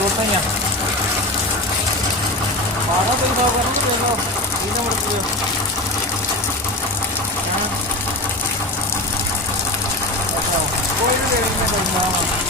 ਤੋੜਨਾ ਹੀ ਆ ਆਣਾ ਕੋਈ ਸਾਹ ਕਰਨ ਨੂੰ ਦੇਖ ਲਓ ਇਹਨੇ ਮੁੜ ਕੇ ਕੋਈ ਵੀ ਲੈਣੀ ਨਹੀਂ ਕਰਨਾ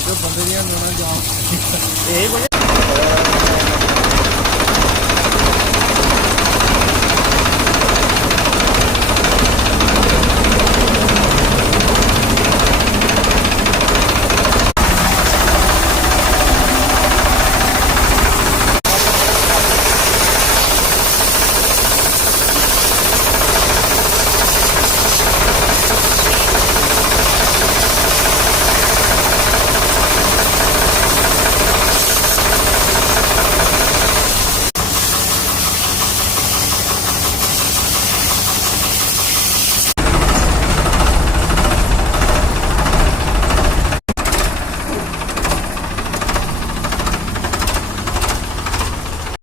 जो बंदे दियां जाम